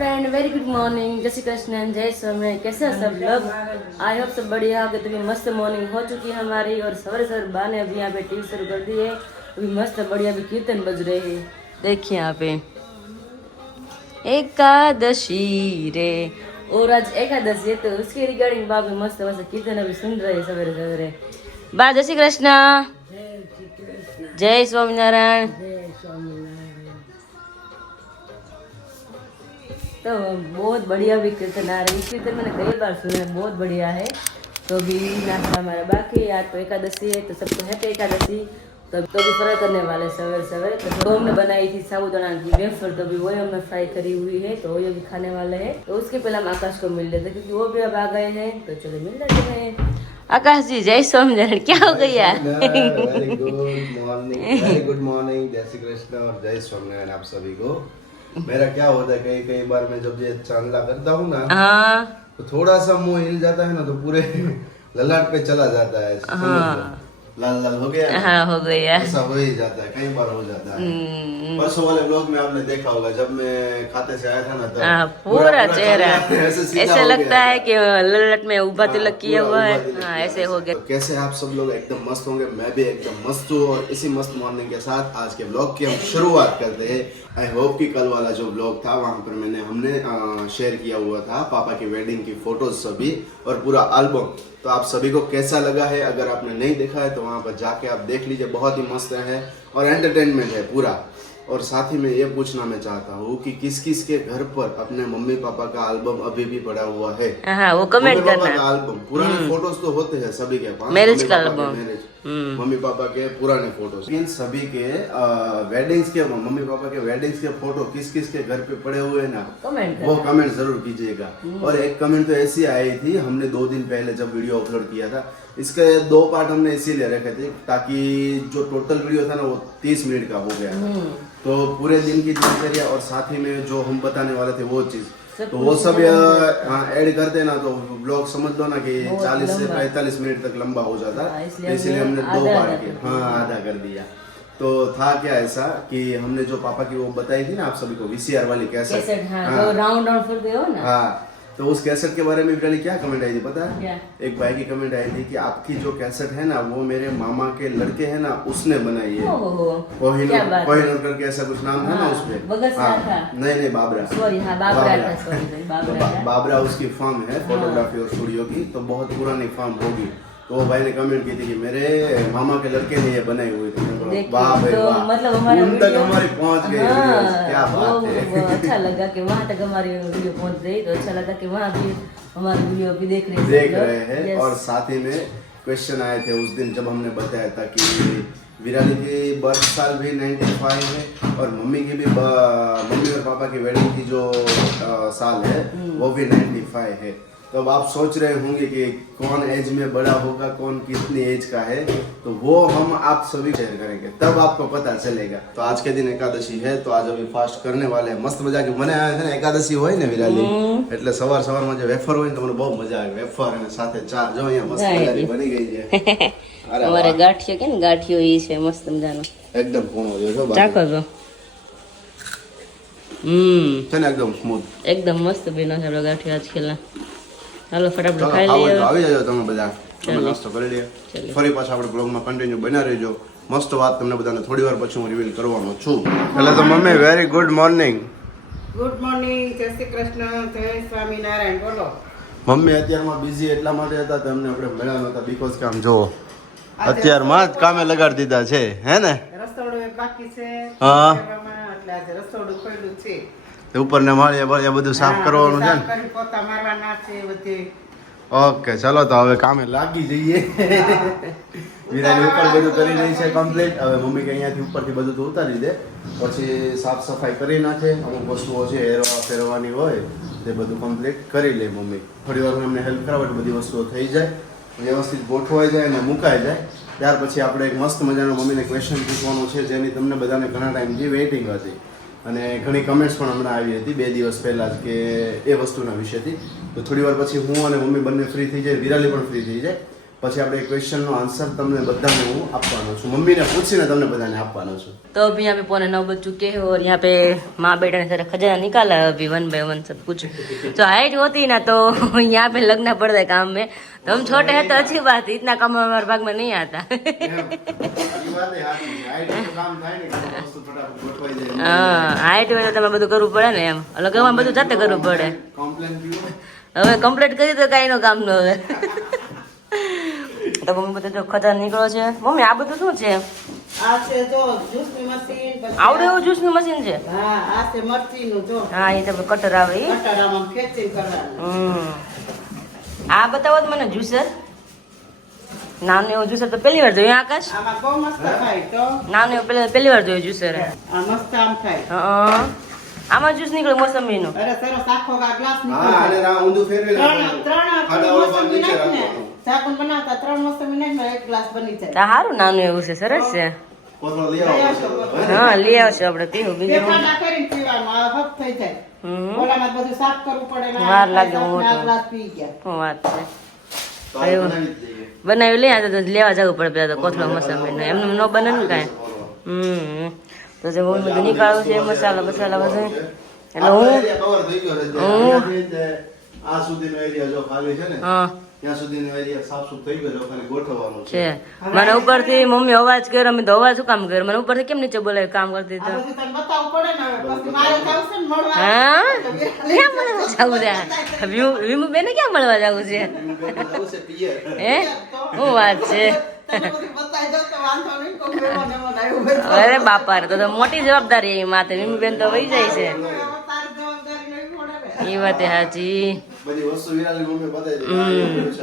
Friend, very good morning. जय श्री कृष्ण, जय स्वामी। कैसे हैं सब लोग? आई होप सब बढ़िया होगा। तभी मस्त मॉर्निंग हो चुकी है हमारी और सवेरे सवेरे बा ने अभी यहाँ पे टीवी शुरू कर दी है। अभी मस्त बढ़िया भी कीर्तन बज रहे हैं। देखिए यहाँ पे एकादशी रे, और आज एकादशी है तो उसके रिगार्डिंग बा भी मस्त मस्त कीर्तन अभी सुन रहे हैं सवेरे सवेरे। बा जय श्री कृष्ण, जय स्वामीनारायण। तो बहुत बढ़िया भी कीर्तन आ रही है। कीर्तन मैंने कई बार सुना है, बहुत बढ़िया है। तो अभी नाश्ता हमारा बाकी है। आज तो एकादशी है तो सबको हैप्पी एकादशी। तो भी फ्राई करने वाले सवेरे सवेरे। तो हमने बनाई थी साबूदाना की वेफर, तो भी वही हमने फ्राई करी हुई है, तो वही भी खाने वाले हैं। तो उसके पहले हम आकाश को मिल लेते क्योंकि वो भी अब आ गए हैं। तो चलो मिल लेते हैं। आकाश जी जय स्वामीनारायण, क्या हो गया? वेरी गुड मॉर्निंग, जय श्री कृष्ण और जय स्वामीनारायण आप सभी को। मेरा क्या होता है कई बार मैं जब ये चांदला करता हूँ ना, तो थोड़ा सा मुंह हिल जाता है ना तो पूरे ललाट पे चला जाता है। लाल लाल हो गया। हाँ हो गया। ऐसा हो ही जाता है, कई बार हो जाता है। परसों वाले ब्लॉग में आपने देखा होगा जब मैं खाते से आया था ना तो पूरा चेहरा ऐसे लगता है कि ललट में उभा तिलक किया हुआ है। हाँ ऐसे हो गया। तो कैसे आप सब लोग एकदम मस्त होंगे, मैं भी एकदम मस्त हूँ। और इसी मस्त मॉर्निंग के साथ आज के ब्लॉग की हम शुरुआत करते हैं। आई होप कि कल वाला जो ब्लॉग था वहाँ पर हमने शेयर किया हुआ था पापा की वेडिंग की फोटोज सभी और पूरा एल्बम। तो आप सभी को कैसा लगा है? अगर आपने नहीं देखा है तो वहाँ पर जाके आप देख लीजिए, बहुत ही मस्त है और एंटरटेनमेंट है पूरा। और साथ ही मैं ये पूछना मैं चाहता हूँ कि किस किस के घर पर अपने मम्मी पापा का एल्बम अभी भी पड़ा हुआ है? हाँ, वो कमेंट करना। एल्बम पुराने फोटोज तो होते हैं सभी के पास, मैरिज का एल्बम, मम्मी पापा के पुराने फोटोज। इन सभी के वेडिंग्स के मम्मी पापा के वेडिंग्स के फोटो किस किस के घर पे पड़े हुए हैं ना, वो कमेंट जरूर कीजिएगा। और एक कमेंट तो ऐसी आई थी, हमने 2 दिन पहले जब वीडियो अपलोड किया था, इसके 2 पार्ट हमने इसीलिए रखे थे ताकि जो टोटल वीडियो था ना वो 30 मिनट का हो गया। तो पूरे दिन की दिनचर्या और साथ ही में जो हम बताने वाले थे वो चीज, तो वो सब ऐड करते ना तो ब्लॉग समझ लो ना कि 40 से 45 मिनट तक लंबा हो जाता। इसलिए हमने 2 पार्ट किया, आधा कर दिया। तो था क्या ऐसा कि हमने जो पापा की वो बताई थी ना आप सभी को, VCR वाली कैसेट, जो राउंड राउंड फिरते हो ना। हाँ, तो उस कैसेट के बारे में भी क्या कमेंट आई थी पता है? एक भाई की कमेंट आई थी कि आपकी जो कैसेट है ना वो मेरे मामा के लड़के है ना उसने बनाई है। कोहिनूर करके ऐसा कुछ नाम था ना उसपे। नहीं बाबरा, बाबरा उसकी फर्म है फोटोग्राफी और स्टूडियो की, तो बहुत पुरानी फर्म होगी। तो वो भाई ने कमेंट की थी कि मेरे मामा के लड़के ने ये बनाई हुई थी। मतलब उन तक हमारी पहुंच गई। क्या बात है। अच्छा लगा कि वहाँ तक हमारी वीडियो पहुंच गई। तो अच्छा लगा कि वहाँ भी हमारी वीडियो भी देख रहे हैं। और साथ ही में क्वेश्चन आए थे उस दिन जब हमने बताया था कि विराली की बर्थ साल भी 95 है और मम्मी की भी मम्मी और पापा की वेडिंग की जो साल है वो भी 95 है। तो अब आप सोच रहे होंगे कि कौन एज में बड़ा होगा, कौन कितनी एज का है, तो वो हम आप सभी शेयर करेंगे, तब आपको पता चलेगा। तो आज के दिन एकादशी है तो आज अभी फास्ट करने वाले हैं। मस्त मजा के મને આવે છે ને એકાદશી હોય ને વિરાલી, એટલે સવાર સવારમાં જે વેફર હોય ને તો મને બહુ મજા આવે। વેફર અને સાથે ચા, જો અહીંયા મસ્ત મજાની બની ગઈ છે। અમારે ગાંઠિયો કે ને ગાંઠિયો ઈ છે મસ્ત મજાનો, એકદમ કોણો જો ચાખો છો। છે ને એકદમ સ્મૂથ, એકદમ મસ્ત બન્યો છે આપણો ગાંઠિયો આજ ખેલા। હાલો ફટાફટ ખાઈ લઈએ। આવી જાજો તમે બધા, તમે નાસ્તો કરી લઈએ। ફરી પાછા આપણે બ્લોગમાં કન્ટિન્યુ બન્યા રહેજો। મસ્ત વાત તમને બધાને થોડી વાર પછી હું રિવીલ કરવાનો છું। એટલે તો mummy very good morning. Good morning, જય શ્રી કૃષ્ણ, જય સ્વામિનારાયણ। બોલો મમ્મી અત્યારમાં બિઝી એટલા માટે હતા તો એમને આપણે મળ્યા નહોતા બીકોઝ કે આમ જો અત્યારમાં જ કામે લગાડી દીધા છે હે ને। રસોડું એક બાકી છે, હા એટલે આજે રસોડું પડ્યું છે, ઉપર ને માળીએ બધું સાફ કરવાનું છે ને, પોતા મારવાના છે બધે। ઓકે ચલો તો હવે કામે લાગી જઈએ। વિરાની ઉપર બધું કરી રહી છે કમ્પ્લીટ। હવે મમ્મી કે અહીંયાથી ઉપરથી બધું તો ઉતારી દે, પછી સાફ સફાઈ કરી નાખે। અમુક વસ્તુઓ છે એરવા ફેરવાની હોય તે બધું કમ્પ્લીટ કરી લે મમ્મી। થોડી વાર એમને હેલ્પ કરાવે એટલે બધી વસ્તુઓ થઈ જાય, વ્યવસ્થિત ગોઠવાઈ જાય અને મુકાઈ જાય। ત્યાર પછી આપણે એક મસ્ત મજાનો મમ્મીને ક્વેશ્ચન પૂછવાનો છે જેની તમને બધાને ઘણા ટાઈમથી વેઇટિંગ હતી અને ઘણી કમેન્ટ્સ પણ હમણાં આવી હતી 2 દિવસ પહેલાં જ કે એ વસ્તુના વિશેથી। તો થોડી વાર પછી હું અને મમ્મી બંને ફ્રી થઈ જાય, વિરાલી પણ ફ્રી થઈ જાય પછી આપણે ક્વેશ્ચનનો આન્સર તમને બધાને હું આપવાનો છું, મમ્મીને પૂછીને તમને બધાને આપવાનો છું. तो अभी यहाँ पे 9:15 बज चुके हैं और यहाँ पे माँ बेटा ने सारा खजाना निकाला है अभी 1 by 1 सब कुछ. तो हाइट होती ना तो यहाँ पे लगना पड़ता है काम में. तो हम छोटे हैं तो अच्छी बात है, इतना काम हमारे भाग में नहीं आता. हाँ हाइट હોય તો તમારે બધું કરવું પડે ને એમ, એટલે ઘરમાં બધું જાતે કરવું પડે. હવે કમ્પ્લીટ કરી તો કાંઈ નો કામ ન હવે. તો મમ્મી બધું જો ખજાનો નીકળો છે. મમ્મી આ બધું શું છે? આ છે જો જ્યુસની મશીન. આવડે એવું જ્યુસનું મશીન છે? હા આ છે મરચીનું જો. હા એ તો કટર આવે ઈ. કટર આમાં ખેંચીને કરવાનું. આ બતાવો તો મને જ્યુસર. નાનું એવું જ્યુસર તો પહેલી વાર જોયું આકાશ. આમાં બહુ મસ્ત થાય તો. નાનું એવું પહેલી વાર જોયું જ્યુસર. આ મસ્ત આમ થાય. હા આમાં જ્યુસ નીકળે મોસંબીનું. અરે સરસ આખો આ ગ્લાસ હા નીકળે. અને આ ઊંધું ફેરવી નાખવાનું. ખાડા વાળો ભાગ નીચે રાખવાનો. ચાકુ બનાવતા 3 મોસમી નાખીને એક ગ્લાસ બની જાય. તો સારું નાનું એવું છે, સરસ છે. કોથળો લઈ આવો. હા લઈ આવશે આપણે પીવું બે બીજું. ખાડા કરીને પીવાનું આ હપ થઈ જાય. ઓલામાં બધું સાફ કરવું પડે ને વાર લાગે આ મોટો. ગ્લાસ પી ગયા. શું વાત છે. તો આ બનાવી જ દઈએ. બનાવી લઈ તો લેવા જવું પડે પેલા તો કોથળો મોસંબીનો, એમને ન બને ને કાંઈ. તો જે બહુ બધું નીકાળવું છે મસાલા બધું. એટલે હું કવર થઈ ગયો છે. આ સુધીનો એરિયા જો ખાલી છે ને હા ત્યાં સુધીનો એરિયા સાફ સુફ થઈ ગયો છે, ખાલી ગોઠવવાનું છે. છે. મને ઉપરથી મમ્મી અવાજ કર્યો, મેં તો અવાજ શું કામ કર્યો? મને ઉપરથી કેમ નીચે બોલાવી કામ કરતી આ તો? બધું તને બતાવવું પડે ને હવે. પછી મારે જાવું છે ને મળવા. હા ક્યાં મળવા જવું છે? વિમુ બેને ક્યાં મળવા જવું છે? આવું છે પિયર. હે શું વાત છે? તને બધું બતાવી દઉં તો વાંધો નહીં. કોઈ મહેમાન એમાં આવ્યું હોય તો. અરે બાપા રે, તો મોટી જવાબદારી એવી માથે. વિમુ બેન તો વહી જાય છે. હવે તારી જવાબદારી નહીં પડે ને. એ વાત સાચી. બધી વસ્તુ વિરાલી મમ્મી બતાવી દે.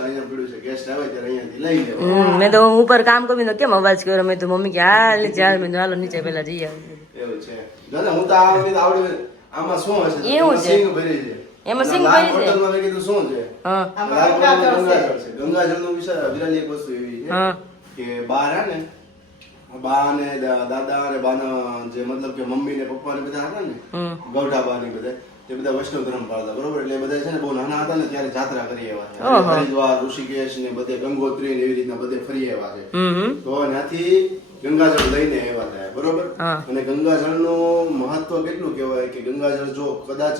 અહીંયા પીડ્યું છે ગેસ્ટ આવે ત્યારે અહીંયાથી લઈ લેવું. મેં તો ઉપર કામ કર્યું તો કેમ અવાજ કર્યો? મેં તો મમ્મી કે હાલ નીચે હાલ. મેં તો હાલો નીચે પેલા જઈ આવી. એવું છે. દાદા હું તો આવડે આમાં શું હશે? એવું છે. સિંગ ભરી છે. એમાં સિંગ લાલ ભરી છે? બોટલમાં મેં કીધું શું છે? હા લાલ બોટલમાં ગંગાજળ છે. ગંગાજળનો વિચાર વિરાલી એક વસ્તુ એવી છે હા કે બહાર હે ને બા ને દાદા અને બાના જે મતલબ કે મમ્મી ને પપ્પા ને બધા હતા ને ગૌઢા બા ને બધા એ બધા વૈષ્ણવ ધર્મ પાળતા, બરોબર? એટલે એ બધા છે ને બહુ નાના હતા ને ત્યારે જાત્રા કરી આવ્યા છે. હરિદ્વાર, ઋષિકેશ ને બધે ગંગોત્રી ને એવી રીતના બધે ફરી આવ્યા છે. તો ત્યાંથી ગંગાજળ લઈને આવ્યા હતા, બરોબર? અને ગંગાજળનું મહત્વ કેટલું કહેવાય કે ગંગાજળ જો કદાચ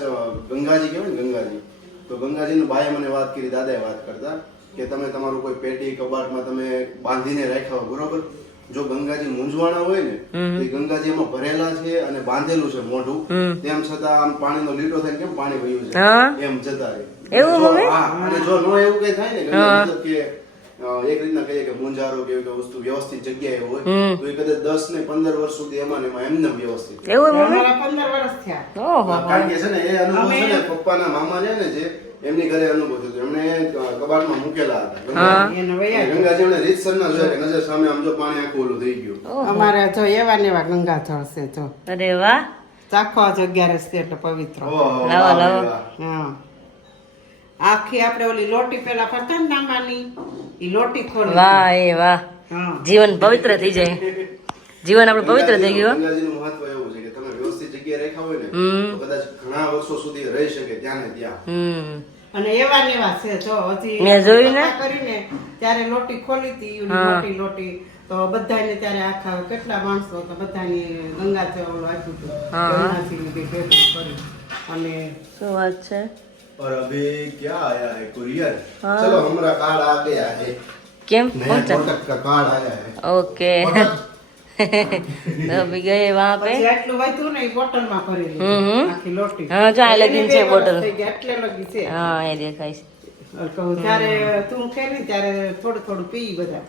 ગંગાજી કહેવાય ને ગંગાજી, તો ગંગાજીનું બાએ મને વાત કરી, દાદાએ વાત કરતા કે તમે તમારું કોઈ પેટી કબાટમાં તમે બાંધીને રાખ્યા હોય, બરોબર? જો ગંગાજી મૂંઝવાણા હોય ને તો એ ગંગાજી એમાં ભરેલા છે અને બાંધેલું છે મોઢું, તેમ છતાં આમ પાણીનો લીટો થઈને કેમ પાણી વહ્યું છે એમ જતા રહે. અને જો નો એવું કઈ થાય ને મતલબ કે એક રીતના કહીએ કે મુંજારો કે વસ્તુ વ્યવસ્થિત જગ્યાએ હોય તો એ કદાચ 10 ને 15 વર્ષ સુધી એમાં ને એમાં એમને વ્યવસ્થિત. અમારા 15 વર્ષ થયા. કારણ કે છે ને એ અનુભવ છે ને પપ્પાના મામા છે ને જે એમની ઘરે અનુભવ થયો, એમણે કબાટમાં મૂકેલા હતા ગંગાજી. એમણે રીતસરના જોયા કે નજર સામે આમ જો પાણી આખું ઓલું થઈ ગયું. અમારે જો એવા ને એવા ગંગાજળ છે જો. અરે વાહ. ચાખવા જ 11 છે એટલે પવિત્ર. લાવો લાવો. હા આખી આપણે ઓલી લોટી પેલા કરતા ને નામાની ઈ લોટી ખોલી. વાહ એ વાહ. હા જીવન પવિત્ર થઈ જાય. જીવન આપણું પવિત્ર થઈ ગયું. ગંગાજીનું મહત્વ એવું છે કે તમે વ્યવસ્થિત જગ્યાએ રાખ્યા હોય ને તો કદાચ ઘણા વર્ષો સુધી રહી શકે ત્યાં ને ત્યાં. અને એવા ને એવા છે જો. હજી મેં જોયું ને કરીને ત્યારે લોટી ખોલી હતી મોટી લોટી, તો બધાને ત્યારે આખા કેટલા માણસો તો બધાની ગંગાજળ ઓલું આપ્યું હતું. ગંગાજીની બી ભેગું કરી. અને શું વાત છે? और अभी क्या आया है कुरियर? चलो हमारा कार्ड आ गया है. કેમ नया कोटक का कार्ड आया है. ओके. तो अभी गए वहाँ पे. પછી આટલું વાંચ્યું ને એ બોટલમાં ભરી લીધું આખી લોટી. હા જો આ લગીન છે બોટલ. એટલે લગી છે. હા એ દેખાય છે. કહું ત્યારે તું ખેલી ત્યારે થોડું થોડું પી બધા.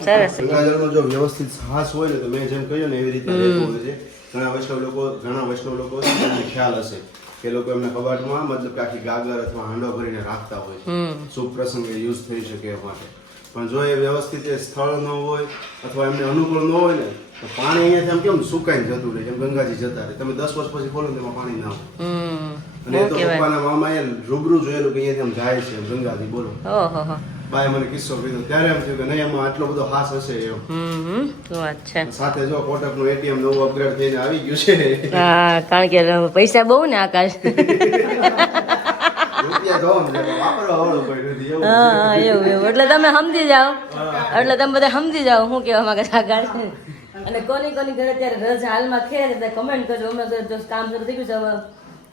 સરસ. ગંગાજળનો જો વ્યવસ્થિત સાહસ હોય ને તો મેં જેમ કહ્યું ને એવી રીતે રહેતું હોય છે. ઘણા વૈષ્ણવ લોકો તમને ખ્યાલ હશે કે લોકો એમના કબાટમાં મતલબ કે આખી ગાગર અથવા હાંડો ભરીને રાખતા હોય છે, શુભ પ્રસંગે યુઝ થઈ શકે એ માટે. પણ જો એ વ્યવસ્થિત એ સ્થળ ન હોય અથવા એમને અનુકૂળ ન હોય ને તો પાણી અહીંયાથી આમ કેમ સુકાઈને જતું રહે, જેમ ગંગાજી જતા રહે. તમે 10 વર્ષ પછી ખોલો ને તેમાં પાણી ના હોય. અને એ તો પપ્પાના મામાએ રૂબરૂ જોયેલું કે અહીંયાથી આમ જાય છે ગંગાજી. બોલો બાય મને કિસ્સો કીધો ત્યારે એમ થયું કે નહીં એમાં આટલો બધો હાસ હશે એમ. શું વાત છે. સાથે જો કોટકનું એટીએમ નવું અપગ્રેડ થઈને આવી ગયું છે. હા કારણ કે પૈસા બહુ ને આકાશ. રૂપિયા તો વાપરવા વાળું કોઈ નથી એવું હા એવું એટલે તમે સમજી જાઓ એટલે તમે બધા સમજી જાઓ હું કેવા માંગે છે આગળ અને કોની ઘરે અત્યારે રજા હાલમાં ખેર કમેન્ટ કરજો અમે તો કામ શરૂ થઈ ગયું છે હવે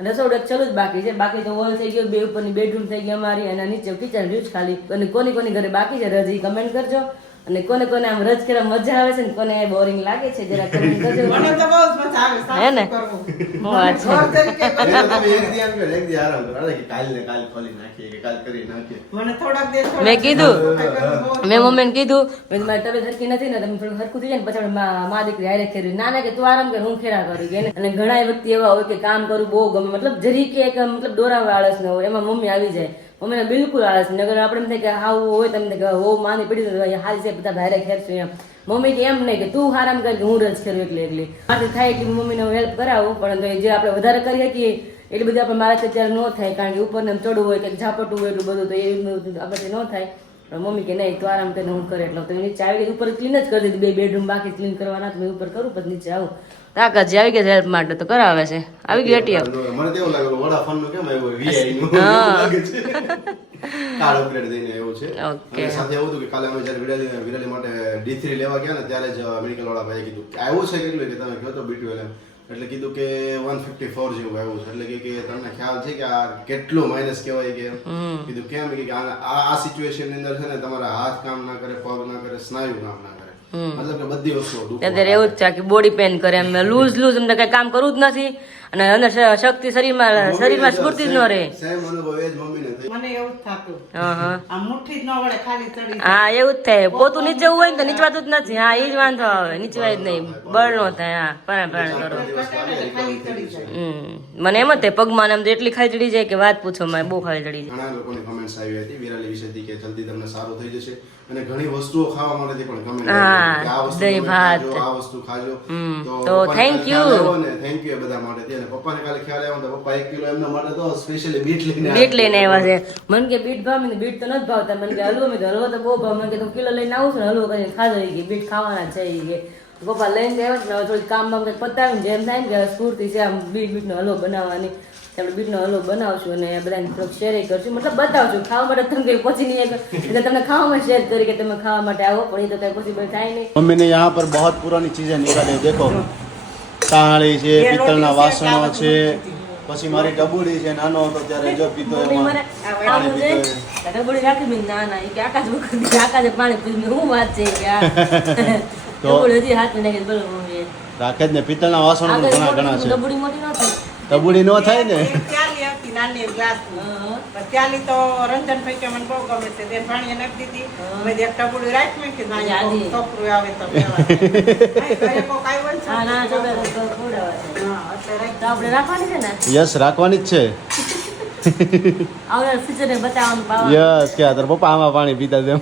રસોડું ચાલુ જ બાકી છે બાકી તો હોલ થઈ ગયો 2 ઉપરની બેડરૂમ થઈ ગઈ અમારી અને નીચે કિચન રહ્યું ખાલી અને કોની ઘરે બાકી છે રજ કમેન્ટ કરજો અને કોને આમ રજ કરવા મજા આવે છે ને કોને બોરિંગ લાગે છે જરા કમેન્ટ કરજો મને તો બહુ જ મજા આવે હે ને કરવું હું વાત છે તમે એક દી આમ કહો, એક દી આરામ કરો કે કાલ ખોલી નાખીએ કે કાલ કરી નાખીએ મને થોડાક દિવસ મેં કીધું મેં મમ્મીને કીધું મેં મારી તબિયત હરકી નથી ને તમે થોડું હરકું થઈ જાય ને પછી મા દીકરી હારે ખેરી ના કે તું આરામ કર હું ખેરા કરું કે અને ઘણા વ્યક્તિ એવા હોય કે કામ કરવું બહુ ગમે મતલબ જરી કે એક મતલબ દોરાવા આળસ ન હોય એમાં મમ્મી આવી જાય મમ્મીને બિલકુલ આળસ નહીં અગર આપણે એમ થાય કે હાવું હોય તમને કે હો માની પડી તો હારી છે બધા ભારે ખેરશું એમ મમ્મી કે એમ નહીં કે તું આરામ કર કે હું રજ ખેરું એકલી માથી થાય એટલી મમ્મીને હેલ્પ કરાવું પણ જે આપણે વધારે કરી શકીએ એટલી બધી આપણે મારાથી અત્યારે ન થાય કારણ કે ઉપર ને ચડવું હોય કે ઝાપટવું હોય એટલું બધું તો એ આપણે ન થાય પણ મમ્મી કે નહીં તું આરામ કરીને હું કરે એટલે તો નીચે આવી ઉપર ક્લીન જ કરી દીધું 2 બેડરૂમ બાકી ક્લીન કરવાના તો મેં ઉપર કરું પછી નીચે આવું તાકાત જે આવી ગયા હેલ્પ માટે તો કરાવે છે આવી ગઈ હટી મને તો એવું લાગે વોડાફોન નું કેમ આવ્યું વીઆઈ નું લાગે છે કાર્ડ અપગ્રેડ દઈને એવું છે અને સાથે એવું હતું કે કાલે અમે જ્યારે વિરાલી માટે D3 લેવા ગયા ને ત્યારે જ મેડિકલ વાળા ભાઈએ કીધું કે આવ્યું છે કેટલું કે તમે કહો તો B12 એટલે કીધું કે 154 જેવું આવ્યું છે એટલે કે તમને ખ્યાલ છે કે આ કેટલું માઇનસ કહેવાય કે કીધું કેમ કે આ સિચ્યુએશન ની અંદર છે ને તમારા હાથ કામ ના કરે પગ ના કરે સ્નાયુ કામ ના કરે મતલબ કે બધી વસ્તુઓ અત્યારે એવું જ છે કે બોડી પેન કરે એમ લૂઝ અમને કઈ કામ કરવું જ નથી અને અંદર શક્તિ શરીરમાં સ્ફૂર્તિ જ ન રહે સેમ અનુભવ એ જ મમ્મીને થયો મને એવું જ થતું હા આ મુઠ્ઠી જ ન વળે ખાલી ચડી હા એવું જ થાય પોતું નીચે હોય ને તો નીચવાતું જ નથી હા એ જ વાંધો આવે નીચવાય જ નહીં બળ નો થાય હા પરાણ કરો ખાલી ચડી જાય મને એમ જ થાય પગમાં આમ તો એટલી ખાઈ ચડી જાય કે વાત પૂછો મારે બહુ ખાઈ ચડી જાય ઘણા લોકોની કમેન્ટ્સ આવી હતી વિરાલી વિશેથી કે જલ્દી તમને સારું થઈ જશે અને ઘણી વસ્તુઓ ખાવા માટેથી પણ કમેન્ટ આવી કે આ વસ્તુ દહીં ભાત. ખાજો આ વસ્તુ ખાજો તો thank you. થેન્ક યુ એ બધા માટે અને પપ્પાને કાલે ખ્યાલ આવ્યો તો પપ્પા 1 કિલો એમના માટે તો સ્પેશિયલી બીટ લઈને આવ્યા છે મને કે બીટ ભાવ મને બીટ તો નથી ભાવતા મને કે હલવો મેં હલવો તો બહુ ભાવ મને કે તું કિલો લઈને આવું છું ને હલવો કરીને ખાધો કે બીટ ખાવાના છે એ કે પપ્પા લઈને આવ્યા છે ને હવે થોડીક કામ કંઈક પતાવીને જેમ થાય ને કે સ્ફૂર્તિ છે આમ બીટનો હલવો બનાવવાની આપણે બીટનો હલવો બનાવશું અને બધાને થોડોક શેર કરશું મતલબ બતાવશું ખાવા માટે તમે કઈ પહોંચી નહીં એટલે તમને ખાવામાં શેર કરી કે તમે ખાવા માટે આવો પણ એ તો કઈ પોસિબલ થાય નહીં मम्मी ने यहाँ पर बहुत पुरानी चीजें निकाली देखो તાળી છે પિત્તળના વાસણો છે પછી મારી ટબુડી છે નાનો હતો ત્યારે જો પીતો એમાં પાણી પીતો ટબુડી રાખી મેં ના ના કે આકાશ પાણી પીધું હું વાત છે કે ટબુડી હજી હાથ નાખી બોલો મમ્મી રાખે જ ને પિત્તળના વાસણો પણ ઘણા છે ટબુડી મોટી ન થાય ટબુડી નો થાય ને ચાલી આવતી નાની ગ્લાસ ચાલી તો રંજન ભાઈ કે મને બહુ ગમે છે તે પાણી નાખી દીધી મેં એક ટબુડી રાખી મેં કે નાની ટોપરું આવે તો ઘરે કોક આવ્યો છે હા ના તો ખોડાવા છે હા એટલે રાખ તો આપણે રાખવાની છે ને યસ રાખવાની જ છે આવનાર ફ્યુચર ને બતાવવાનું પાવા યસ કે તાર પપ્પા આમાં પાણી પીતા તેમ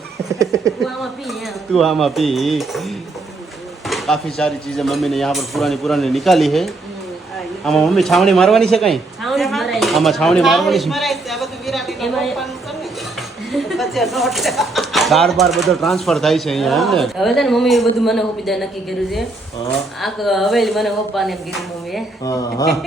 તું આમાં પી એમ તું આમાં પી काफी सारी चीजें मम्मी ने यहाँ पर पुरानी निकाली है આમાં મમ્મી છાવણી મારવાની છે કઈ છાવણી ભરાઈ આમાં છાવણી મારવાની છે મરાય છે આ બધું વિરાટીનું પપ્પાનું છે ને પછી નોટ બાર બધો ટ્રાન્સફર થાય છે અહીંયા એમ ને હવે છે ને મમ્મી બધું મને હોપી દે નક્કી કર્યું છે હા આ હવે મને હોપવાને એમ કીધું મમ્મીએ હા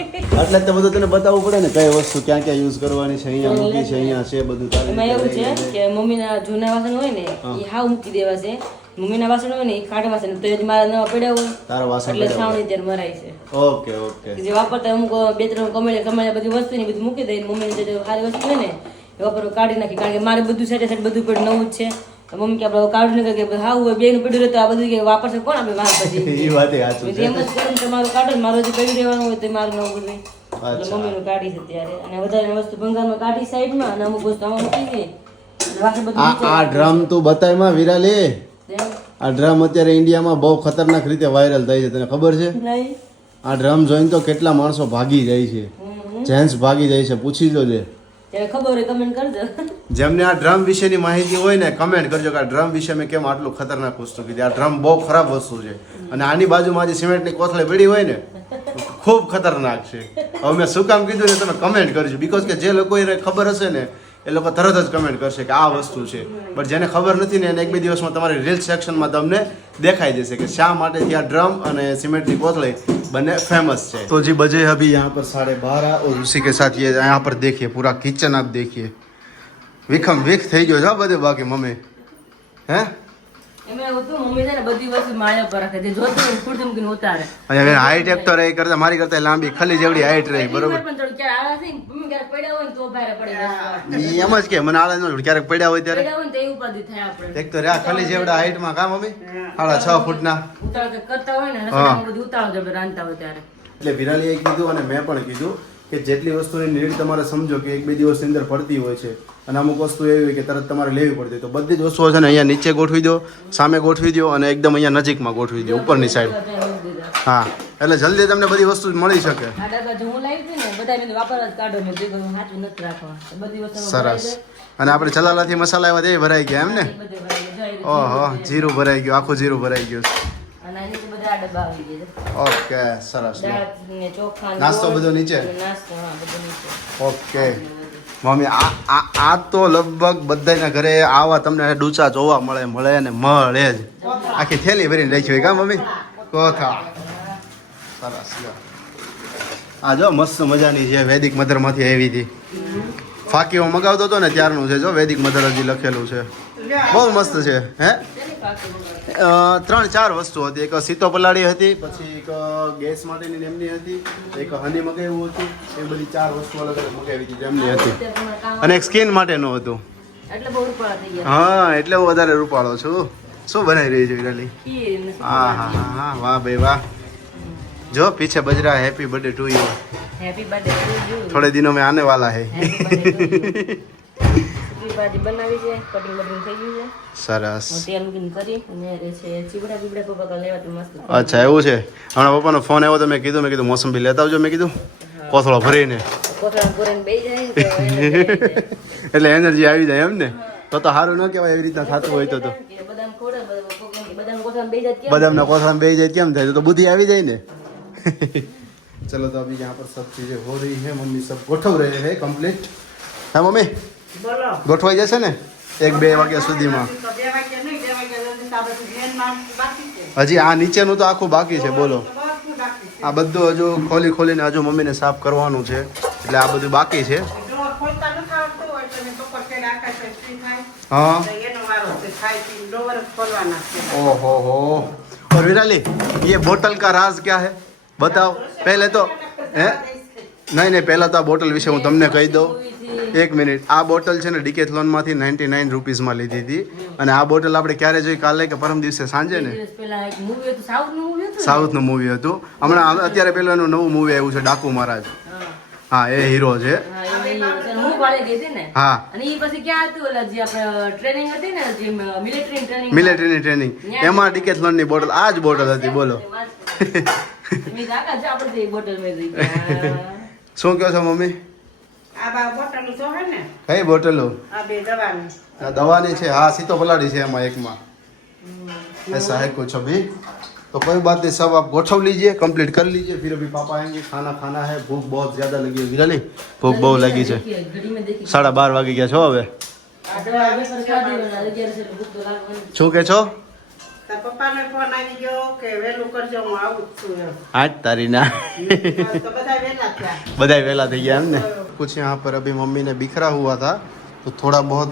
એટલે તો બધું તને બતાવવું પડે ને કઈ વસ્તુ ક્યાં ક્યાં યુઝ કરવાની છે અહીંયા મૂકી છે અહીંયા છે બધું તારે એમાં એવું છે કે મમ્મીના જૂના વાસણ હોય ને એ હાવ મૂકી દેવા છે મમ્મીના વાસણ હોય ને એ ખાટ વાસણ તો એ જ મારા નવા પડ્યા હોય તારા વાસણ એટલે છાવણી ત્યારે મરાય છે ઓકે ઓકે કે જે વાપરતા અમુક 2-3 કમેલા બધી વસ્તુ ને બધું મૂકી દઈ મમ્મીને જે સારી વસ્તુ હોય ને એ વાપરવા કાઢી નાખી કારણ કે મારે બધું સેટ બધું પડે નવું જ છે તો મમ્મી કે આપણે કાઢી નાખે કે હા હું બેનું પડ્યું રહે તો આ બધું કે વાપરશે કોણ આપણે મારા પછી એ વાત સાચું છે એમ જ કરું તમારું કાઢો ને મારું જે પડ્યું રહેવાનું હોય તો મારું નવું બધું એટલે મમ્મીનું કાઢી છે ત્યારે અને વધારે વસ્તુ ભંગારમાં કાઢી સાઈડમાં અને અમુક વસ્તુ આમાં મૂકી દે વાસણ બધું આ ડ્રમ તું બતાયમાં વિરાલી નીચે આ ડ્રમ અત્યારે ઇન્ડિયામાં બહુ ખતરનાક રીતે વાયરલ થાય છે તને ખબર છે નહીં આ ડ્રમ જોઈને તો કેટલા માણસો ભાગી જાય છે જેન્ટ્સ ભાગી જાય છે પૂછી જોજે ત્યારે ખબર હોય કમેન્ટ કરજો જેમને આ ડ્રમ વિશેની માહિતી હોય ને કમેન્ટ કરજો કે આ ડ્રમ વિશે મેં કેમ આટલું ખતરનાક વસ્તુ કીધી આ ડ્રમ બહુ ખરાબ વસ્તુ છે અને આની બાજુમાં જે સિમેન્ટની કોથળી પડી હોય ને ખૂબ ખતરનાક છે હવે મેં શું કામ કીધું ને તમે કમેન્ટ કરજો બીકોઝ કે જે લોકો એને ખબર હશે ને એ લોકો તરત જ કમેન્ટ કરશે કે આ વસ્તુ છે બટ જેને ખબર નથી ને એને 1-2 દિવસમાં તમારી રીલ સેક્શનમાં તમને દેખાઈ જશે કે શા માટે આ ડ્રમ અને સિમેન્ટની કોથળી બંને फेमस है। तो जी बजे अभी यहाँ पर 12:30 और उसी के साथ ये यहाँ पर देखिए पूरा किचन आप देखिए વિખમ વિખ થઈ ગયો છો બધું બાકી મમ્મી હે એમાં એવું હતું, મમ્મી છે ને બધી વસ્તુ માળા પર રાખે, જે જોતું હોય ને ખુરશી મૂકીને ઉતારે. અને હાઈટ એક તો રહી કરતા મારી કરતા લાંબી ખલી જેવડી હાઈટ રહી બરોબર. પણ થોડું ક્યારે આળસ થઈ ને, મમ્મી ક્યારેક પડ્યા હોય ને તો ભારે પડી જાય. એમ જ કે મને આળસ ન ક્યારેક પડ્યા હોય ત્યારે પડ્યા હોય ને તો એ ઉપાધિ થાય આપણે. એક તો રહ્યા ખલી જેવડા હાઈટમાં કા મમ્મી 6.5 ફૂટના ઉતાવળ કરતા હોય ને, રસોડામાં બધું ઉતાવળ જબર રાંધતા હોય ત્યારે. એટલે વિરાલીએ કીધું અને મેં પણ કીધું કે જેટલી વસ્તુની નીડ તમારે સમજો કે 1-2 દિવસની અંદર પડતી હોય છે અને અમુક વસ્તુ એવી હોય કે તરત તમારે લેવી પડતી, તો બધી જ વસ્તુઓ છે ને અહીંયા નીચે ગોઠવી દો, સામે ગોઠવી દો અને એકદમ અહીંયા નજીકમાં ગોઠવી દો ઉપરની સાઈડ. હા એટલે જલ્દી તમને બધી વસ્તુ મળી શકે. આ ડબ્બા જો હું લાવી હતી ને, બધા મેં વાપરવા જ કાઢો, મેં ભેગું સાચું નથી રાખવા. બધી વસ્તુ સરસ. અને આપણે ચલાલાથી મસાલા આવ્યા તે ભરાઈ ગયા એમ ને? બધે ભરાઈ ગયું. ઓહો જીરું ભરાઈ ગયું, આખું જીરું ભરાઈ ગયું. અને આની તો બધા આ ડબ્બા આવી ગયા છે. ઓકે સરસ. દાળ ને ચોખા ને નાસ્તો ગોળ બધો નીચે? અને નાસ્તો હા બધો નીચે. ઓકે મમ્મી આ તો લગભગ બધાના ઘરે આવા તમને ડૂચા જોવા મળે ને મળે જ. આખી થેલી ભરીને રાખી હોય કા મમ્મી? કોથા સરસ. આ જો મસ્ત મજાની છે, વૈદિક મધરમાંથી આવી હતી. ફાકીઓ મગાવતો હતો ને ત્યારનું છે, જો વૈદિક મધર હજી લખેલું છે, બહુ મસ્ત છે. હે શેની પાકી બનાવી? 3-4 વસ્તુ હતી. એક સીતો પલાળી હતી, પછી એક ગેસ માટેની એમની હતી, એક હની મગાવ્યું હતું, એ બધી 4 વસ્તુ અલગ અલગ મગાવી હતી એમની હતી. તે તમારે કામ અને એક સ્કિન માટેનું હતું. એટલે બહુ રૂપાળા થઈ ગયા. હા એટલે હું વધારે રૂપાળો છું. શું બનાવી રહી છે વિરાલી? ખીર ને હા હા હા હા વાહ ભાઈ વાહ. જો પીછે બજ रहा है happy birthday to you. Happy birthday to you. थोड़े दिनों में आने वाला है. સુકી ભાજી બનાવી છે, કટિંગ બટિંગ થઈ ગયું છે. સરસ. હું તેલ મૂકીને કરી અને રે છે ચીબડા બીબડા પપ્પા કાલે લેવા તો મસ્ત. અચ્છા એવું છે. હમણાં પપ્પાનો ફોન આવ્યો તો મેં કીધું મોસંબી લેતા આવજો. મેં કીધું કોથળો ભરીને, કોથળા પૂરીને બેસી જાય ને તો એને બેસી જાય. એટલે એનર્જી આવી જાય એમ ને. તો સારું ન કહેવાય એવી રીતના થતું હોય તો. કે બદામ ખોડે બદામ કોથળામાં બેસી જાય કેમ? બદામના કોથળામાં બેસી જાય કેમ થાય? તો બુદ્ધિ આવી જાય ને. चलो तो अभी यहाँ पर सब चीजें हो रही है, मम्मी सब गोठव रहे हैं कंप्लीट. हाँ मम्मी બોલો ગોઠવાઈ જશે ને 1-2 વાગ્યા સુધીમાં? તો 2 વાગ્યા નહીં, 2 વાગ્યા જલ્દી તો આ બધું ધ્યાન માં બાકી છે. હજી આ નીચેનું તો આખું બાકી છે. બોલો તો બધું બાકી છે. આ બધું હજુ ખોલીને હજુ મમ્મીને સાફ કરવાનું છે, એટલે આ બધું બાકી છે. ડોર ખોલતા નથી આવડતું હોય તો મેં બપોર પહેલા આકાશ ફ્રી થાય હા તો એનો વારો છે. ખાઈ પીને ડોર જ ખોલવાના છે. ओहो हो. और विराली ये बोतल का राज क्या है बताओ पहले तो. હે નહીં પહેલા તો આ બોટલ વિશે હું તમને કહી દઉં. 1 મિનિટ. આ બોટલ છે ને ડિકેથલોનમાંથી 99 રૂપીસમાં લીધી હતી. અને આ બોટલ આપણે ક્યારે જોઈ? કાલે કે પરમ દિવસે સાંજે ને? દિવસ પહેલા એક મૂવી હતું, સાઉથનું મૂવી હતું ને? સાઉથનું મૂવી હતું. હમણાં અત્યારે પેલું એનું નવું મૂવી આવ્યું છે ડાકુ મહારાજ. હા એ હીરો છે. હા, એ હું પાડે ગઈ હતી ને. હા અને એ પછી ક્યાં હતું ઓલા જે આપણે ટ્રેનિંગ હતી ને, જે મિલિટરી ટ્રેનિંગ. મિલિટરીની ટ્રેનિંગ, એમાં ડિકેથલોનની બોટલ આ જ બોટલ હતી. બોલો મેં કાકા જો આપણે જે બોટલ મેં લીધી. શું કહો છો મમ્મી? આ બા બોટલ જો હે ને, કઈ બોટલો? આ બે દવાની આ દવાની છે. હા સીતો પલાળી છે એમાં એકમાં. ऐसा है कुछ अभी तो कोई बात नहीं, सब आप गोठव लीजिए, कंप्लीट कर लीजिए. फिर अभी पापा आएंगे, खाना खाना है. भूख बहुत ज्यादा लगी है विराली, भूख બહુ લાગી છે. ઘડી મેં દેખી 12:30 વાગી ગયા છો હવે. આ દવા વેફર ખાધી અને 11 છે ભૂખ તો લાગવાની. શું કે છો? તાર પપ્પાનો ફોન આવી ગયો કે વહેલું કરજો, હું આવું જ છું એમ. આજ તારી ના તો બધા વહેલા થયા. बधाई वेला થઈ ગયા એમ ને. कुछ यहाँ पर अभी मम्मी ने बिखरा हुआ था तो थोड़ा बहुत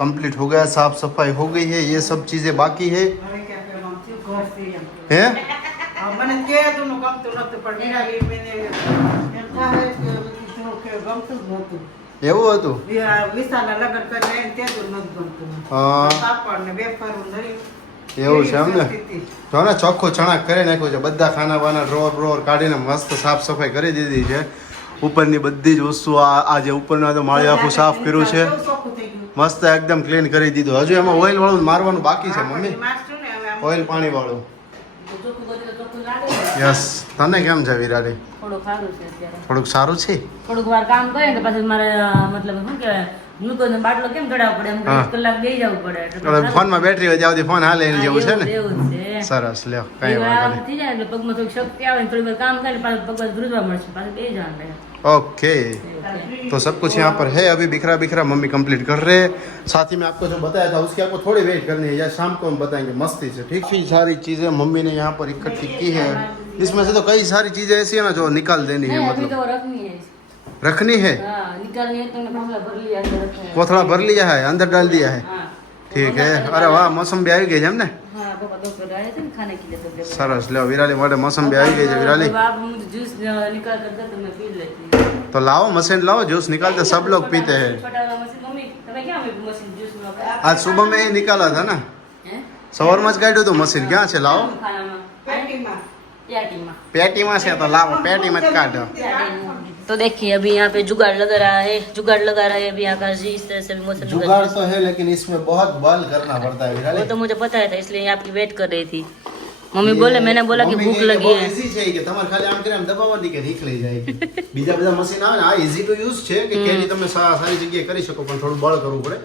कंप्लीट हो गया, साफ सफाई हो गई है. ये सब चीजें बाकी है. હવે ક્યાં કે આમ થયું ઘરથી એમ. हैं મને કેદુનું ગમતું નહોતું પણ વિરાલી મને એમ થાય કે બધું કે ગમતું જ નહોતું. એવું હતું? વિશાલના લગ્ન કરીને આવીને તેદું નહોતું ગમતું. હા પાપડ ને વેફર ધરી એવું છે એમ ને. જો ને ચોખ્ખું ચણાક કરી નાખ્યું છે. બધા ખાના બાના ડ્રોર કાઢીને મસ્ત સાફ સફાઈ કરી દીધી છે. ઉપરની બધી જ વસ્તુ આ જે ઉપરના તો માળી આખું સાફ કર્યું છે, કેવું ચોખ્ખું થઈ ગયું. મસ્ત એકદમ ક્લીન કરી દીધું. હજુ એમાં ઓઇલ વાળું મારવાનું બાકી છે મમ્મી. માસ્ટર ને હવે આમ ઓઇલ પાણી વાળું. ચોખ્ખું બધું તો ચોખ્ખું લાગે ને. યસ. તને કેમ છે વિરાડી? થોડું ખારું છે અત્યારે. થોડુંક સારું છે? થોડુંક વાર કામ કરે ને તો પાછું મારે મતલબ શું કહેવાય, ગ્લુકોઝનો બાટલો કેમ ચડાવવો પડે, એમ હા. 1 કલાક બેસી જવું પડે. એટલે હવે ફોનમાં બેટરી હોય ત્યાં સુધી ફોન હાલે એની જેવું છે ને. એવું જ છે. સરસ લ્યો કઈ એક વાર વાંધો આવું થઈ જાય એટલે પગમાં થોડીક શક્તિ આવે ને થોડી વાર કામ કરે ને પાછું પગમાં ધ્રુજવા મળશે, પાછું બેસી જવાનું રહે. नहीं. ओके तो सब कुछ यहाँ पर है. अभी बिखरा बिखरा मम्मी कंप्लीट कर रहे हैं. साथ ही में आपको जो बताया था उसकी आपको थोड़ी वेट करनी है, या शाम को हम बताएंगे मस्ती से. ठीक है. सारी चीजें मम्मी ने यहाँ पर इकट्ठी की है. इसमें से तो कई सारी चीजें ऐसी है ना जो निकाल देनी है, नहीं, अभी मतलब तो रखनी है. रखनी है. हाँ, निकालनी है तो मैंने कोथला भर लिया अंदर रखा है। कोथड़ा भर लिया है, अंदर डाल दिया है। हाँ ठीक है। अरे वाह, मोसंबी આવી ગઈ છે એમ ને? हाँ पापा दोपहर आए थे ना खाने के लिए तो देखो। સરસ, લ્યો વિરાલી માટે મોસંબી આવી ગઈ છે વિરાલી। अब आप मुझे जूस निकाल कर दे तो मैं पी लेती हूँ। तो लाओ मशीन लाओ, जूस निकालते सब लोग पीते हैं। फटाफट मशीन मम्मी तुम्हें क्या मशीन जूस में आज सुबह में ही निकाला था ना, સવારમાં જ કાઢ્યું હતું મશીન। ક્યાં છે? લાવો खाना में પેટીમાં प्याटी में। પેટીમાં છે તો લાવો, પેટીમાં જ કાઢો। तो देखिए अभी यहाँ पे जुगाड़ लगा रहा है, जुगाड़ लगा रहा है अभी आकाश जी। इस तरह से भी मौसम जुगाड़ तो है लेकिन इसमें बहुत बल करना पड़ता है वो विराली। तो मुझे पता है था, इसलिए आपकी वेट कर रही थी। मम्मी बोले, मैंने बोला कि भूख लगी है। ઈઝી છે કે તમારે ખાલી આમ કરે આમ દબાવવાની કે નીકળી જાય। બીજા બધા મશીન આવે ને, આ ઈઝી ટુ યુઝ છે કે કેરી તમે સારી જગ્યાએ કરી શકો, પણ થોડું બળ કરવું પડે।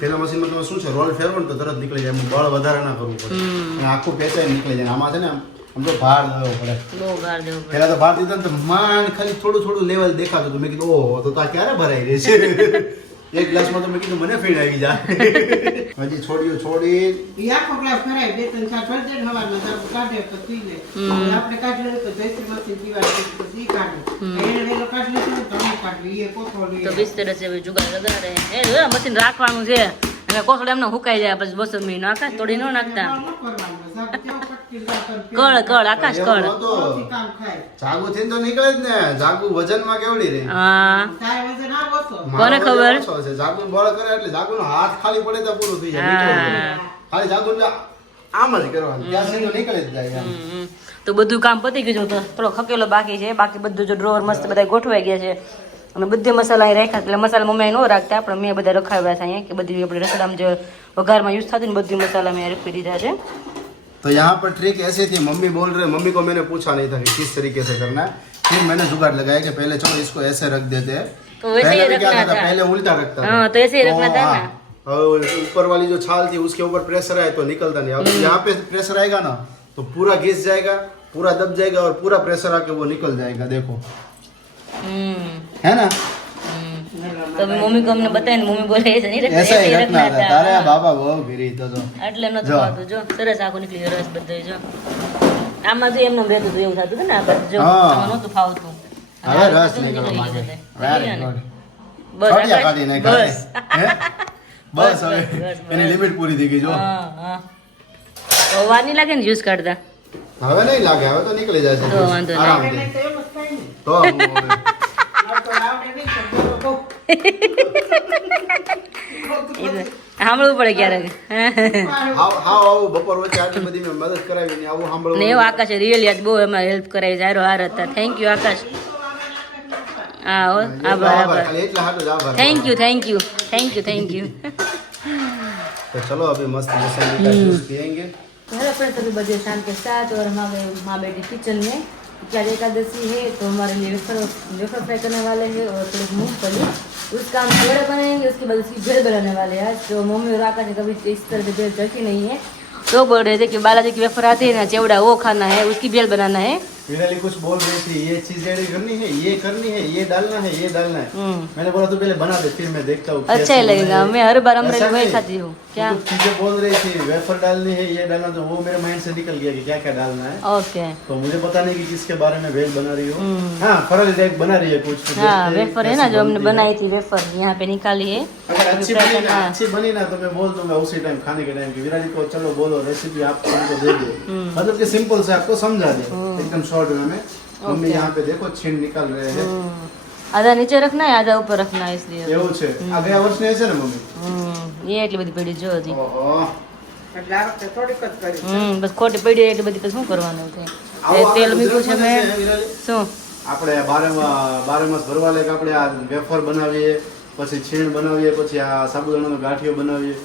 પેલા મશીનમાં તમે શું છે, રોલ ફેરવો ને તો તરત નીકળી જાય, બળ વધારે ના કરવું પડે અને આખું પેચાઈ નીકળી જાય। આમાં છે ને આમ તો ભાર દેવો પડે। दो गाड़ दो પેલા તો ભાર દીધા ને તો માંડ ખાલી થોડું થોડું લેવલ દેખાતું હતું। મેં કીધું ઓહો, તો આ ક્યારે ભરાઈ રહેશે? એક ગ્લાસમાં તો મેં કીધું મને ફીણ આવી જાય। હજી છોડી ઈ આખો ગ્લાસ ભરાય, 2-3 છાંટ ભરી દે ને હવારમાં સાબુ કાઢે તો પી લે। હવે આપણે કાઢી લઈએ તો જયશ્રી મશીન પીવા તો ઈ કાઢે, એને વેલો કાઢી લીધું તો અમે કાઢી એ કોથળો લઈએ। तो इस तरह से भी जुगाड़ लगा रहे हैं। ए मशीन રાખવાનું છે અને કોથળે એમને હુકાઈ જાય પછી 200 મહિનો આકાશ તોડી ન નાખતા। ન કરવાનું, સાબુ કેવો કટકી લાકર કળ કળ આકાશ કળ। ઓછી કામ ખાય। જાગુ થઈને તો નીકળે જ ને। જાગુ વજનમાં કેવડી રહે? હા તારે વજન આ ઓછો। કોને ખબર? ઓછો છે। જાગુ બળ કરે એટલે જાગુનો હાથ ખાલી પડે તો પૂરું થઈ જાય, નીકળવું પડે। ખાલી જાગુ આમ જ કરવાનું, ત્યાં સુધી તો નીકળી જ જાય એમ। તો બધું કામ પતી ગયું છે, થોડો ખકેલો બાકી છે। બાકી બધું જો ડ્રોવર મસ્ત બધા ગોઠવાઈ ગયા છે અને બધે મસાલા અહીં રાખ્યા। એટલે મસાલા મમ્મી ન રાખતા, આપણે મેં બધા રખાવ્યા છે અહીંયા, કે બધી આપણે રસોડામાં જે વઘારમાં યુઝ થતું ને બધી મસાલા મેં રાખી દીધા છે। तो यहाँ पर ट्रिक ऐसे थी, मम्मी बोल रहे, मम्मी को मैंने पूछा नहीं था कि किस तरीके से करना है। फिर मैंने जुगाड़ लगाया कि पहले चलो इसको ऐसे रख देते हैं। तो वैसे ही पहले क्या रखना था, था। पहले उल्टा रखता था। हाँ, तो ऐसे ही रखना था ना। और ऊपर वाली जो छाल थी उसके ऊपर प्रेशर आए तो निकलता नहीं। अब यहाँ पे प्रेशर आएगा ना तो पूरा घिस जाएगा, पूरा दब जाएगा और पूरा प्रेशर आके वो निकल जाएगा। देखो है ना, તો મમ્મી को हमने बताया ને મમ્મી બોલે ऐसे नहीं रखना, ऐसा ही ऐसे ही रखना रखना था। था। अरे बाबा वो गिरी तो એટલે નતું થતું જો સરસ આખું નીકળી રસ બધો જો આમાં જો એમને રહેતું હતું એવું થતું હતું ને આ બધું જો હા. આમાં નતું ફાવતું હવે રસ નીકળવા માંગે। Very good. બસ છોડિયા આકાશ, કાઢી નાખ્યા। બસ હે? બસ હવે બસ, એની લિમિટ પૂરી થઈ ગઈ જો। હા હા તો વાર નહીં લાગે ને જ્યુસ કાઢતા હવે નહીં લાગે, હવે તો નીકળી જશે તો વાંધો નહીં। આરામથી। એને તો એમ જ થાય ને। તો આ તો આવડે નહીં તો બોલો બહુ। સાંભળવું પડે ક્યારેક આવું બપોર વચ્ચે આટલી બધી મેં મદદ કરાવી ને આવું સાંભળવું ને એવું આકાશે રિયલી આજ બહુ એમાં હેલ્પ કરાવી જારો હાર હતા। થેન્ક યુ આકાશ। હા હો એટલો આભાર આભાર, આભાર ખાલી એટલા હાટુ જ આભાર। Thank you thank you thank you thank you. तो चलो अभी मस्त मौसमी का जूस पियेंगे। हेलो फ्रेंड्स, अभी बजे शाम के 7 और हम आ गए माँ बेटी किचन में। क्या एकादशी है तो हमारे लिए वेफर फ्राई करने वाले हैं और थोड़ी मूंगफली, उसका हम पेड़ा बनाएंगे। उसके बाद उसकी भेल बनाने वाले हैं। तो मम्मी और आकाश ने कभी इस तरह से भेल चखी नहीं है, तो बोल रहे थे कि बालाजी की वेफर आती है ना चिवड़ा, वो खाना है, उसकी भेल बनाना है। विराली कुछ बोल रही थी, ये चीज ऐड करनी है, ये करनी है, ये डालना है, ये डालना है। मैंने बोला तो पहले बना दे, फिर मैं देखता हूँ अच्छा ही लगेगा। मैं हर बार अमरेली वही खाती हूँ। क्या कुछ चीजें बोल रही थी, वेफर डालनी है, ये डालना, तो वो मेरे माइंड से निकल गया कि क्या क्या डालना है। ओके तो मुझे पता नहीं कि किसके बारे में भेल बना रही हो। हाँ फरल टाइप बना रही है कुछ। तो हाँ देखते हैं वेफर है ना कैसी जो हमने बनती है। बनाई थी वेफर यहाँ पे निकाली है। अगर अभी फ्राई करना है। अच्छी बनी ना तो मैं बोल दूंगा उसी टाइम, खाने के टाइम की विराली को चलो बोलो रेसिपी आप हमको दे दो। मतलब कि सिंपल से आपको समझा दे एकदम शॉर्ट वे में। मम्मी यहाँ पे देखो छीन निकाल रहे हैं। आधा नीचे रखना है आधा ऊपर रखना है इसलिए। એવું છે આ ગયા વર્ષની હશે ને મમ્મી? ये એટલી બધી પડી જો હતી। ઓહો એટલે આ વખતે થોડીક જ કરી। બસ ખોટી પડી એટલી બધી પછી શું કરવાનું છે? આવો એ તેલ આપણે મીઠું છે ગુજરાતમાં મેં છે, વિરાલી? શું આપણે બારે માસ ભરવા લે કે આપણે આ વેફર બનાવીએ, પછી છીણ બનાવીએ, પછી આ સાબુદાણાનો ગાંઠિયો બનાવીએ।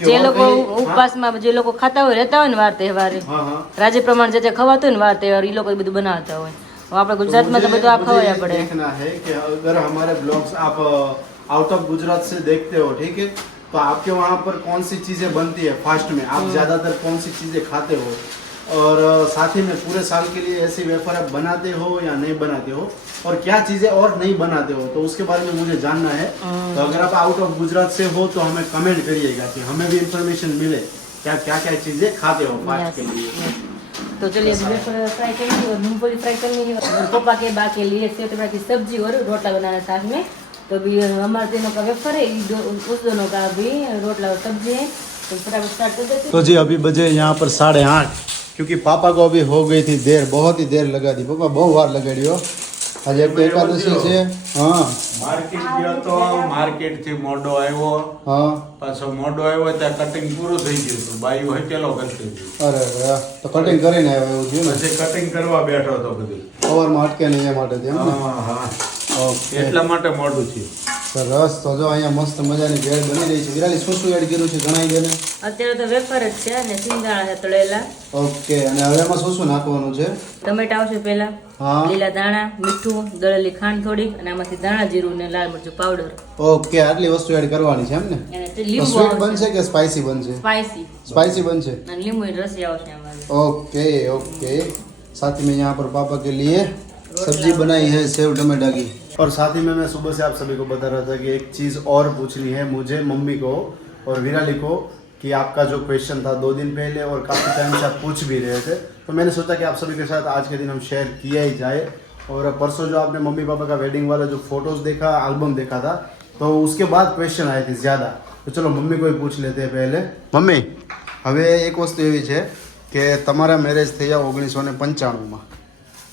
જે લોકો ઉપવાસમાં જે લોકો ખાતા હોય રહેતા હોય ને વાર તહેવારે हाँ हाँ રાજ્ય પ્રમાણે જે ખવાતું હોય ને વાર તહેવાર એ લોકો બધું બનાવતા હોય। હવે આપણે ગુજરાતમાં તો બધું આ मुझे ખવાયા ये પડે। देखना है कि अगर हमारे ब्लॉग्स आप आउट ऑफ गुजरात से देखते हो, ठीक है, तो आपके वहाँ पर कौन सी चीजें बनती है फास्ट में, आप ज्यादातर कौन सी चीजें खाते हो, और साथ ही में पूरे साल के लिए ऐसी वेफर आप बनाते हो या नहीं बनाते हो, और क्या चीजें और नहीं बनाते हो, तो उसके बारे में मुझे जानना है। तो अगर आप आउट ऑफ गुजरात से हो तो हमें कमेंट करिएगा कि हमें भी इंफॉर्मेशन मिले क्या क्या क्या चीजें खाते हो फास्ट के लिए। तो चलिए वेफर फ्राई करेंगे और मूंगफली फ्राई करनी है। और पापा के बा के लिए सेव टमाटर की सब्जी और रोटा बनाना साथ में। तो अभी हमारे तीनों का वेफर है, उस दोनों का अभी रोटला और सब्जी है, तो फटाफट स्टार्ट कर देते हैं। तो जी अभी बजे यहाँ पर 8:30, क्योंकि पापा को अभी हो गई थी देर, बहुत ही देर लगा दी पापा, बहुत वार लगाड़ी हो। આજે એક એકાદશી છે। હા માર્કેટ ગયો તો માર્કેટ થી મોડો આવ્યો, હા પાછો મોડો આવ્યો ત્યાં કટિંગ પૂરું થઈ ગયું હતું, બાયું હકેલો કરતી હતી, અરે વાહ, તો કટિંગ કરીને આવ્યા એવું થયું ને? પછી કટિંગ કરવા બેઠો હતો બધું, સવારમાં અટકે નહીં એ માટે થયું ને? હા હા ઓકે એટલા માટે મોડું થયું। સરસ। તો જો અહીંયા મસ્ત મજાની ભેળ બની રહી છે। વિરાલી શું શું એડ કર્યું છે જણાવી દે ને। અત્યારે તો વેફર જ છે અને સિંગદાણા છે તળેલા। ઓકે, અને હવે એમાં શું શું નાખવાનું છે? ટમેટા આવશે પહેલા, હા લીલા ધાણા, મીઠું, દળેલી ખાંડ થોડીક, અને આમાંથી ધાણા જીરું ને લાલ મરચું પાવડર, ઓકે, આટલી વસ્તુ એડ કરવાની છે એમ ને? અને તો લીંબુ સ્વીટ આવશે, બનશે કે સ્પાઇસી બનશે? સ્પાइसी, स्पाइसी बन અને લીંબુ રસી આવશે અમારે। Okay okay. साथ में यहाँ पर पापा के लिए सब्जी बनाई है सेव टमाटर की। और साथ ही में मैं सुबह से आप सभी को बता रहा था कि एक चीज़ और पूछनी है मुझे, मम्मी को और विराली को, कि आपका जो क्वेश्चन था 2 दिन पहले और काफ़ी टाइम से आप पूछ भी रहे थे, तो मैंने सोचा कि आप सभी के साथ आज के दिन हम शेयर किया ही जाए। और परसों जो आपने मम्मी पापा का वेडिंग वाला जो फोटोज़ देखा, एल्बम देखा था, तो उसके बाद क्वेश्चन आए थे ज़्यादा, तो चलो मम्मी को ही पूछ लेते हैं पहले। मम्मी, હવે એક વસ્તુ એવી છે કે તમારા મેરેજ થયા 1995માં,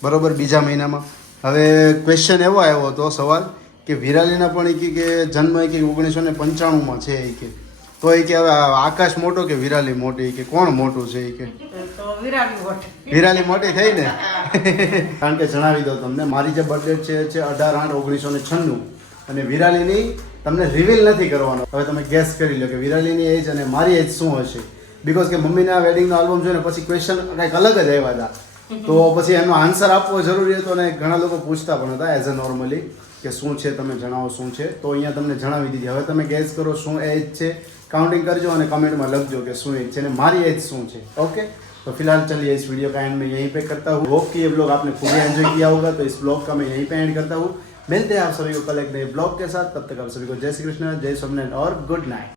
બરોબર, બીજા મહિનામાં। હવે ક્વેશ્ચન એવો આવ્યો હતો, સવાલ, કે વિરાલીના પણ કે જન્મ કે 1995માં છે કે, તો એ કે હવે આકાશ મોટો કે વિરાલી મોટી, કે કોણ મોટું છે એ કે? તો વિરાલી વોટ વિરાલી મોટી થઈ ને? કારણ કે જણાવી દઉં તમને, મારી જે બર્થડે છે 18/8/1996, અને વિરાલીની તમને રિવીલ નથી કરવાનો। હવે તમે ગેસ કરી લો કે વિરાલીની એજ અને મારી એજ શું હશે, બીકોઝ કે મમ્મીના વેડિંગનો આલ્બમ જોઈને પછી ક્વેશ્ચન કંઈક અલગ જ આવ્યા હતા, તો પછી એનો આન્સર આપવો જરૂરી હતો, અને ઘણા લોકો પૂછતા પણ હતા એઝ અ નોર્મલી કે શું છે, તમે જણાવો શું છે, તો અહીંયા તમને જણાવી દીધી। હવે તમે ગેસ કરો શું એજ છે, काउंटिंग करजो और कमेंट में लग जो कि શું एज है, मारी एज શું છે। ओके, तो फिलहाल चलिए इस वीडियो का एंड में यहीं पे करता हूँ। होप कि ये ब्लॉग आपने खूब एंजॉय किया होगा, तो इस ब्लॉग का मैं यहीं पे एंड करता हूँ। मिलते हैं आप सभी को कल एक नए ब्लॉग के साथ, तब तक आप सभी को जय श्री कृष्ण, जय सोमनाथ और गुड नाइट।